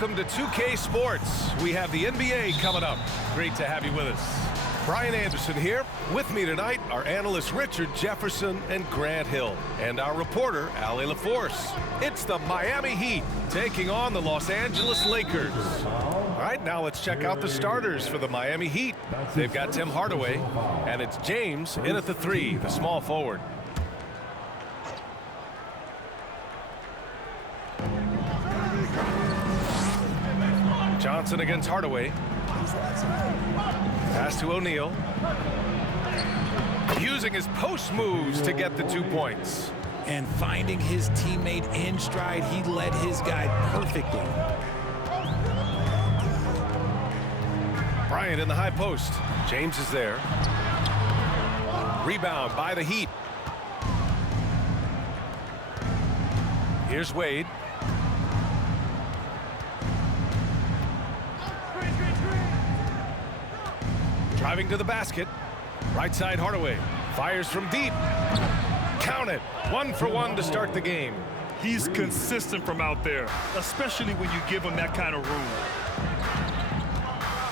Welcome to 2K Sports. We have the NBA coming up. Great to have you with us. Bryant Anderson here. With me tonight, our analysts Richard Jefferson and Grant Hill, and our reporter, Allie LaForce. It's the Miami Heat taking on the Los Angeles Lakers. All right, now let's check out the starters for the Miami Heat. They've got Tim Hardaway, and it's James in at the 3, the small forward. Johnson against Hardaway. Pass to O'Neal. Using his post moves to get the 2 points. And finding his teammate in stride, he led his guy perfectly. Bryant in the high post. James is there. Rebound by the Heat. Here's Wade. Driving to the basket. Right side Hardaway. Fires from deep. Count it. 1 for 1 to start the game. He's consistent from out there, especially when you give him that kind of room.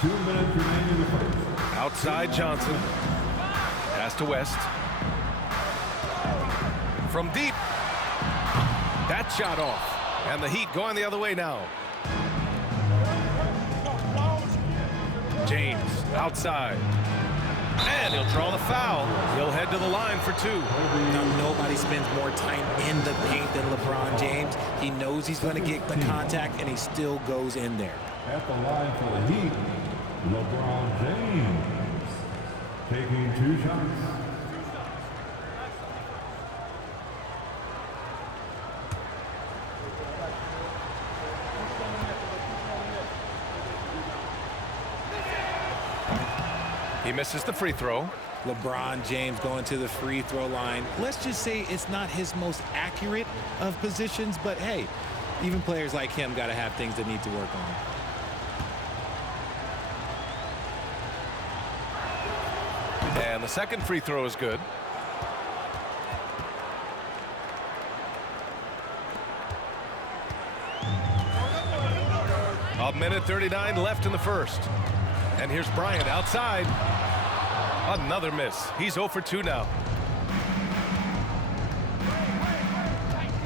2 minutes remaining in the first. Outside Johnson. Pass to West. From deep. That shot off. And the Heat going the other way now. James outside. And he'll draw the foul. He'll head to the line for 2. Now, nobody spends more time in the paint than LeBron James. He knows he's going to get the contact, and he still goes in there. At the line for the Heat, LeBron James taking 2 shots. He misses the free throw. LeBron James going to the free throw line. Let's just say it's not his most accurate of positions, but hey, even players like him got to have things that need to work on. And the second free throw is good. A minute 39 left in the first. And here's Bryant outside. Another miss. He's 0 for 2 now.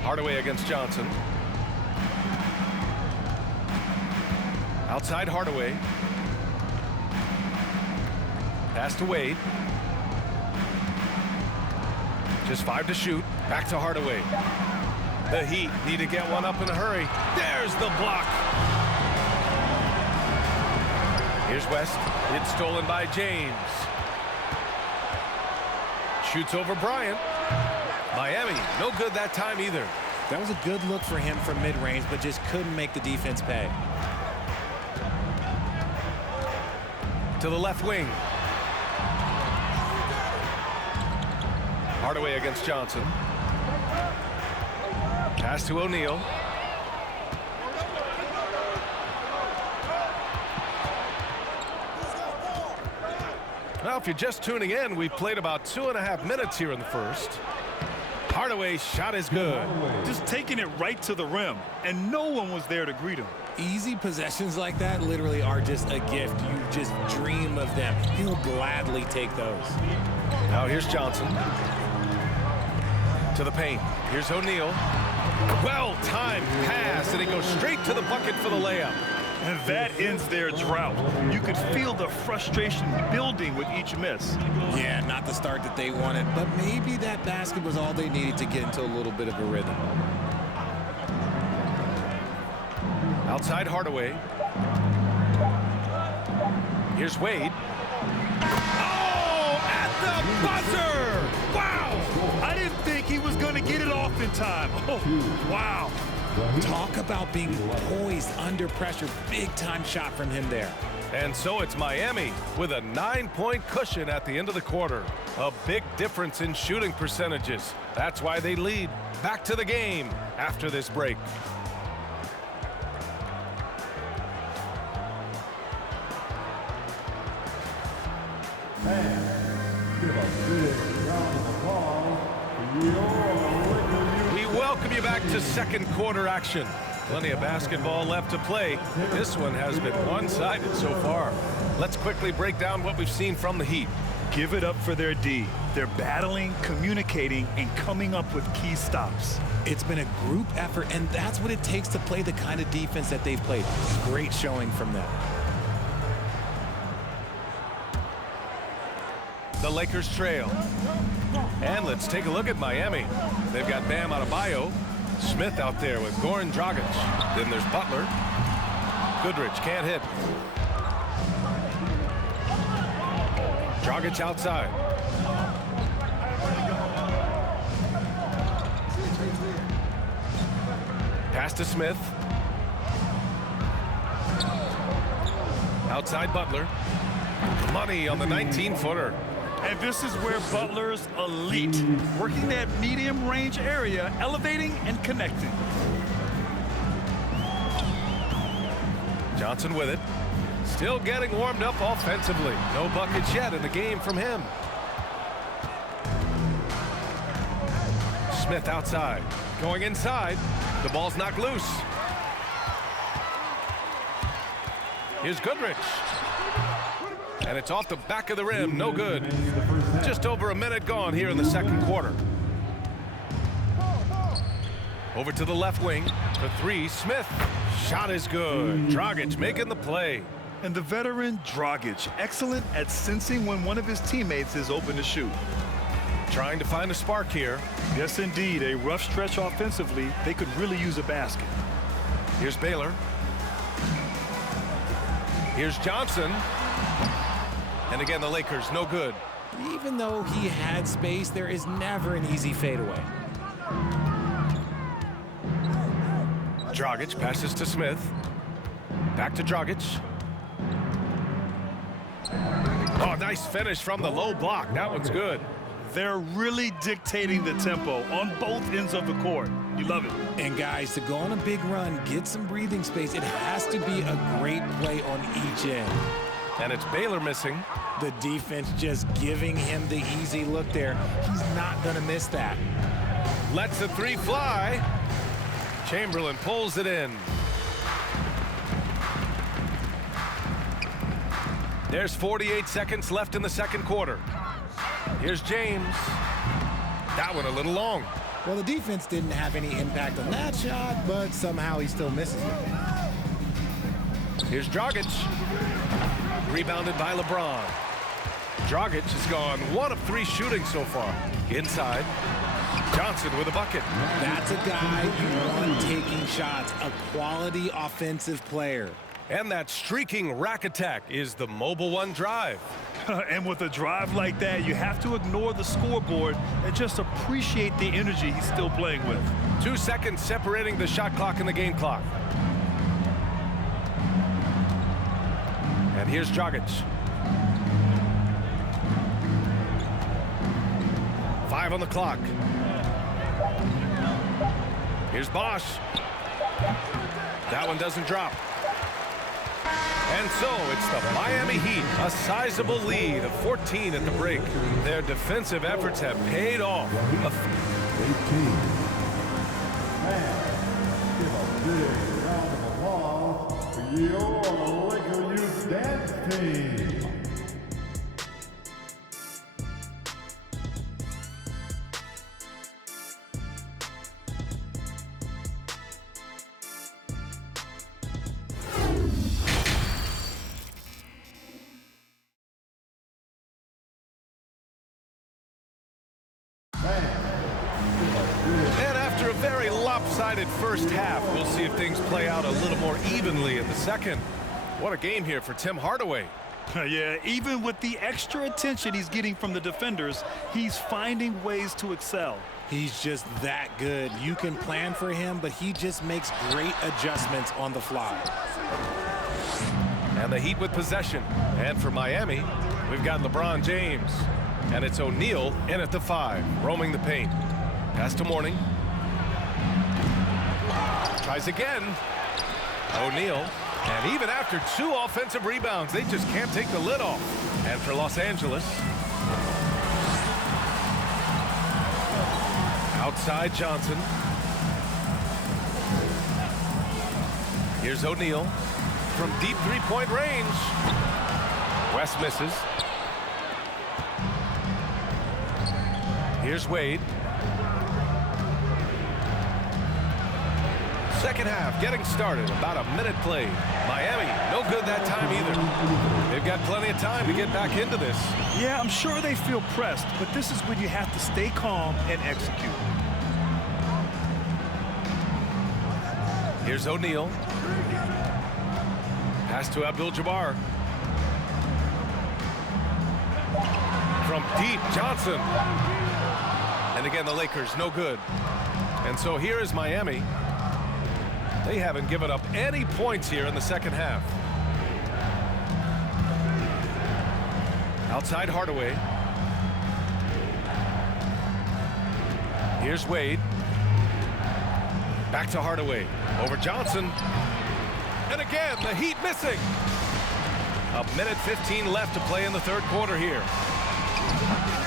Hardaway against Johnson. Outside Hardaway. Pass to Wade. Just 5 to shoot. Back to Hardaway. The Heat need to get one up in a hurry. There's the block. Here's West. It's stolen by James. Shoots over Bryant. Miami, no good that time either. That was a good look for him from mid-range, but just couldn't make the defense pay. To the left wing. Hardaway against Johnson. Pass to O'Neal. Well, if you're just tuning in, we played about 2.5 minutes here in the first. Hardaway's shot is good. Just taking it right to the rim, and no one was there to greet him. Easy possessions like that literally are just a gift. You just dream of them. He'll gladly take those. Now here's Johnson. To the paint. Here's O'Neal. Well-timed pass, and he goes straight to the bucket for the layup. And that ends their drought. You could feel the frustration building with each miss. Yeah, not the start that they wanted, but maybe that basket was all they needed to get into a little bit of a rhythm. Outside Hardaway. Here's Wade. Oh, at the buzzer! Wow! I didn't think he was going to get it off in time. Oh, wow. Talk about being poised under pressure. Big-time shot from him there. And so it's Miami with a 9-point cushion at the end of the quarter. A big difference in shooting percentages. That's why they lead. Back to the game after this break. We welcome you back to second quarter action. Plenty of basketball left to play. This one has been one-sided so far. Let's quickly break down what we've seen from the Heat. Give it up for their D. They're battling, communicating, and coming up with key stops. It's been a group effort, and that's what it takes to play the kind of defense that they've played. Great showing from them. The Lakers trail. And let's take a look at Miami. They've got Bam Adebayo, Smith out there with Goran Dragic. Then there's Butler. Goodrich can't hit. Dragic outside. Pass to Smith. Outside Butler. Money on the 19-footer. And this is where Butler's elite, working that medium range area, elevating and connecting. Johnson with it. Still getting warmed up offensively. No buckets yet in the game from him. Smith outside. Going inside. The ball's knocked loose. Here's Goodrich. And it's off the back of the rim. No good. Just over a minute gone here in the second quarter. Over to the left wing. For three, Smith. Shot is good. Dragic making the play. And the veteran Dragic, excellent at sensing when one of his teammates is open to shoot. Trying to find a spark here. Yes, indeed. A rough stretch offensively. They could really use a basket. Here's Baylor. Here's Johnson. And again, the Lakers, no good. Even though he had space, there is never an easy fadeaway. Dragic passes to Smith. Back to Dragic. Oh, nice finish from the low block. That one's good. They're really dictating the tempo on both ends of the court. You love it. And guys, to go on a big run, get some breathing space, it has to be a great play on each end. And it's Baylor missing. The defense just giving him the easy look there. He's not going to miss that. Lets the three fly. Chamberlain pulls it in. There's 48 seconds left in the second quarter. Here's James. That one a little long. Well, the defense didn't have any impact on that shot, but somehow he still misses it. Here's Dragic. Rebounded by LeBron. Dragic has gone 1 of 3 shooting so far. Inside. Johnson with a bucket. That's a guy you want taking shots, a quality offensive player. And that streaking rack attack is the Mobile One drive. And with a drive like that, you have to ignore the scoreboard and just appreciate the energy he's still playing with. 2 seconds separating the shot clock and the game clock. And here's Dragic. 5 on the clock. Here's Bosch. That one doesn't drop. And so it's the Miami Heat, a sizable lead of 14 at the break. Their defensive efforts have paid off. 18. And give a big round of applause for your Laker Youth Dance Team. And after a very lopsided first half, we'll see if things play out a little more evenly in the second. What a game here for Tim Hardaway. Yeah, even with the extra attention he's getting from the defenders, he's finding ways to excel. He's just that good. You can plan for him, but he just makes great adjustments on the fly. And the Heat with possession. And for Miami, we've got LeBron James. And it's O'Neal in at the 5, roaming the paint. Pass to Mourning. Tries again. O'Neal. And even after 2 offensive rebounds, they just can't take the lid off. And for Los Angeles. Outside Johnson. Here's O'Neal from deep three-point range. West misses. Here's Wade. Second half getting started. About a minute played. Miami, no good that time either. They've got plenty of time to get back into this. Yeah, I'm sure they feel pressed, but this is when you have to stay calm and execute. Here's O'Neal. Pass to Abdul-Jabbar. From deep, Johnson. And again, the Lakers, no good. And so here is Miami. They haven't given up any points here in the second half. Outside Hardaway. Here's Wade. Back to Hardaway. Over Johnson. And again, the Heat missing. A minute 15 left to play in the third quarter here.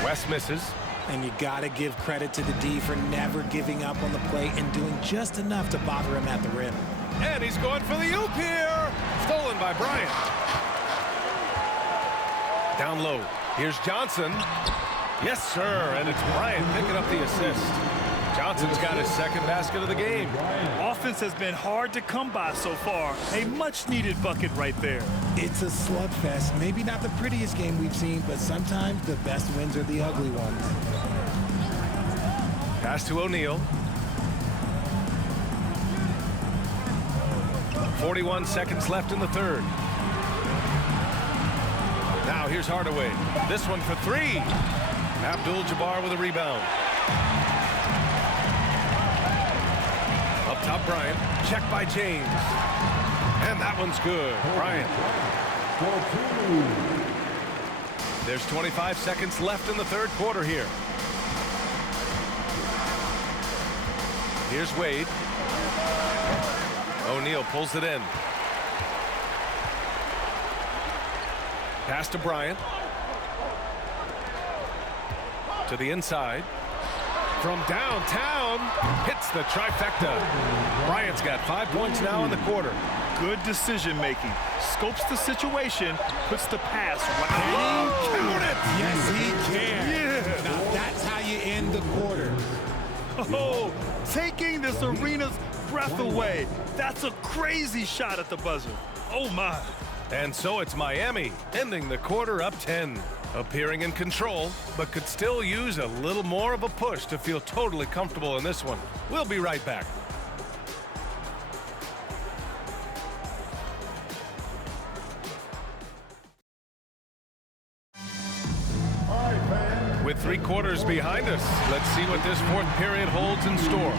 West misses. And you got to give credit to the D for never giving up on the play and doing just enough to bother him at the rim. And he's going for the oop here. Stolen by Bryant. Down low. Here's Johnson. Yes, sir. And it's Bryant picking up the assist. Johnson's got his second basket of the game. Offense has been hard to come by so far. A much-needed bucket right there. It's a slugfest. Maybe not the prettiest game we've seen, but sometimes the best wins are the ugly ones. Pass to O'Neal. 41 seconds left in the third. Now here's Hardaway. This one for three. Abdul-Jabbar with a rebound. Up top, Bryant. Check by James. And that one's good. Bryant. There's 25 seconds left in the third quarter here. Here's Wade. O'Neal pulls it in. Pass to Bryant. To the inside. From downtown, hits the trifecta. Bryant's got 5 points now in the quarter. Good decision-making. Scopes the situation, puts the pass right. Count it! Yes, he can. Yeah. Now that's how you end the quarter. Oh, taking this arena's breath away. That's a crazy shot at the buzzer. Oh, my. And so it's Miami, ending the quarter up 10. Appearing in control, but could still use a little more of a push to feel totally comfortable in this one. We'll be right back. With 3 quarters behind us, let's see what this fourth period holds in store.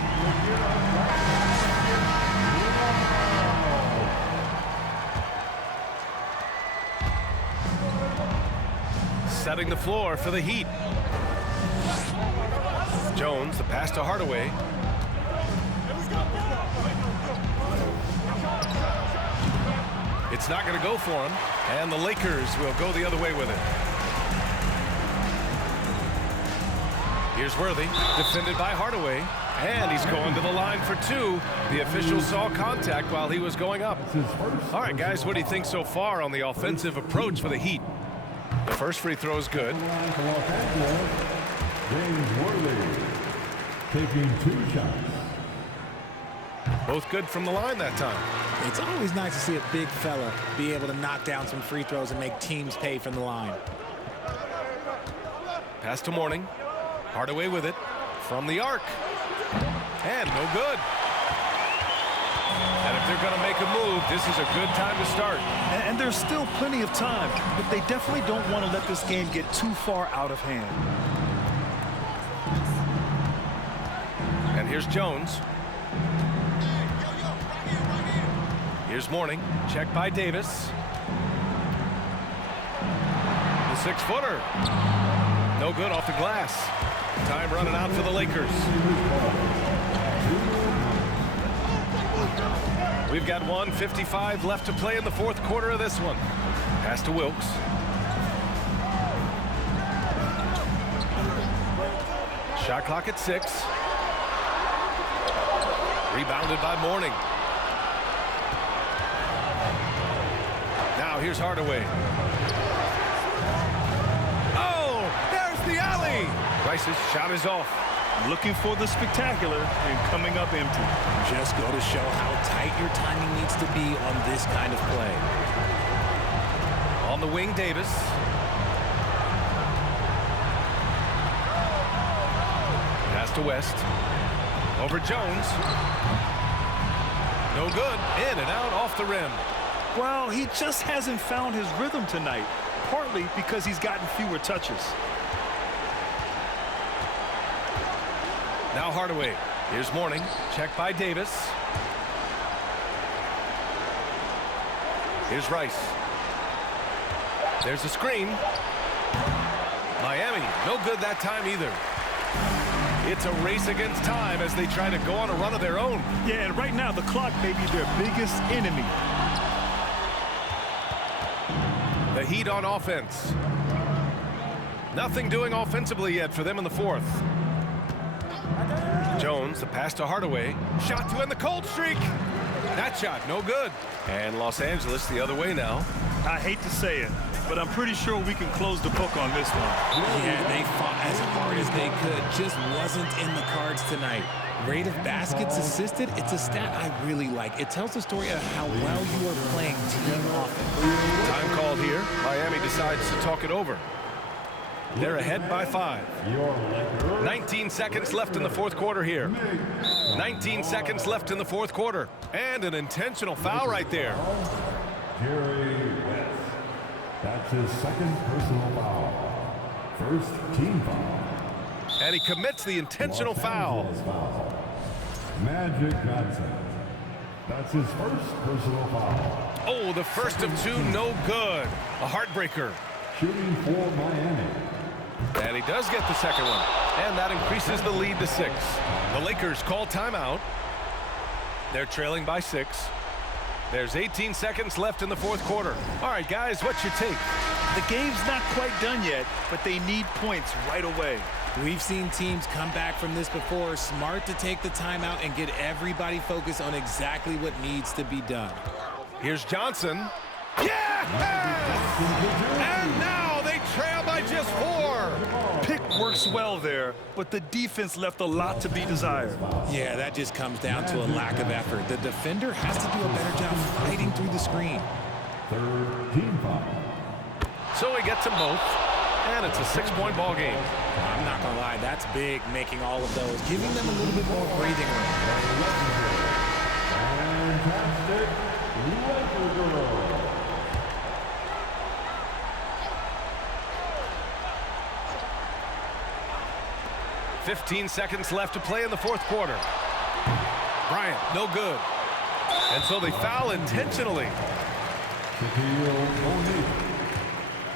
Setting the floor for the Heat. Jones, the pass to Hardaway. It's not going to go for him, and the Lakers will go the other way with it. Here's Worthy, defended by Hardaway, and he's going to the line for 2. The official saw contact while he was going up. All right, guys, what do you think so far on the offensive approach for the Heat? The first free throw is good. James Worthy taking 2 shots. Both good from the line that time. It's always nice to see a big fella be able to knock down some free throws and make teams pay from the line. Pass to Mourning. Hardaway with it. From the arc. And no good. And if they're going to make a move, this is a good time to start. And there's still plenty of time, but they definitely don't want to let this game get too far out of hand. And here's Jones. Here's Mourning. Check by Davis. The 6-footer. No good off the glass. Time running out for the Lakers. We've got 1:55 left to play in the fourth quarter of this one. Pass to Wilkes. Shot clock at 6. Rebounded by Mourning. Now here's Hardaway. Oh, there's the alley. Rice's shot is off. Looking for the spectacular and coming up empty. Just go to show how tight your timing needs to be on this kind of play. On the wing, Davis. Pass to West. Over Jones. No good. In and out off the rim. Well, he just hasn't found his rhythm tonight, partly because he's gotten fewer touches. Now Hardaway. Here's Mourning. Check by Davis. Here's Rice. There's a screen. Miami, no good that time either. It's a race against time as they try to go on a run of their own. Yeah, and right now the clock may be their biggest enemy. The Heat on offense. Nothing doing offensively yet for them in the fourth. Jones, the pass to Hardaway. Shot to end the cold streak. That shot, no good. And Los Angeles the other way now. I hate to say it, but I'm pretty sure we can close the book on this one. Yeah, they fought as hard as they could. Just wasn't in the cards tonight. Rate of baskets assisted, it's a stat I really like. It tells the story of how well you are playing team offense. Time called here. Miami decides to talk it over. They're ahead by 5. 19 seconds left in the fourth quarter here. 19 seconds left in the fourth quarter. And an intentional foul right there. Jerry West. That's his second personal foul. First team foul. And he commits the intentional foul. Magic Johnson. That's his first personal foul. Oh, the first of two, no good. A heartbreaker. Shooting for Miami. And he does get the second one. And that increases the lead to 6. The Lakers call timeout. They're trailing by 6. There's 18 seconds left in the fourth quarter. All right, guys, what's your take? The game's not quite done yet, but they need points right away. We've seen teams come back from this before. Smart to take the timeout and get everybody focused on exactly what needs to be done. Here's Johnson. Yes! And now they trail by just 4. Pick works well there, but the defense left a lot to be desired. Yeah, that just comes down to a lack of effort. The defender has to do a better job fighting through the screen. Third team foul. So he gets them both, and it's a 6-point ball game. I'm not going to lie, that's big, making all of those, giving them a little bit more breathing room. Fantastic Laker girl. 15 seconds left to play in the fourth quarter. Bryant, no good. And so they foul intentionally.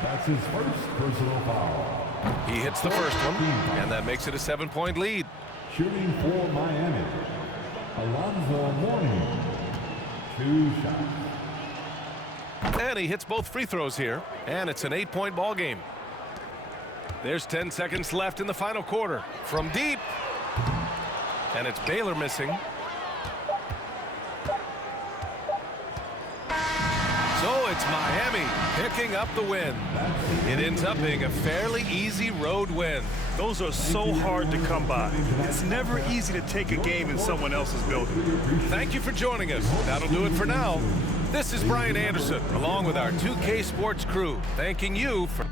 That's his first personal foul. He hits the first one, and that makes it a 7-point lead. Shooting for Miami. Alonzo Mourning. 2 shots. And he hits both free throws here, and it's an 8-point ball game. There's 10 seconds left in the final quarter. From deep. And it's Baylor missing. So it's Miami picking up the win. It ends up being a fairly easy road win. Those are so hard to come by. It's never easy to take a game in someone else's building. Thank you for joining us. That'll do it for now. This is Bryant Anderson, along with our 2K Sports crew, thanking you for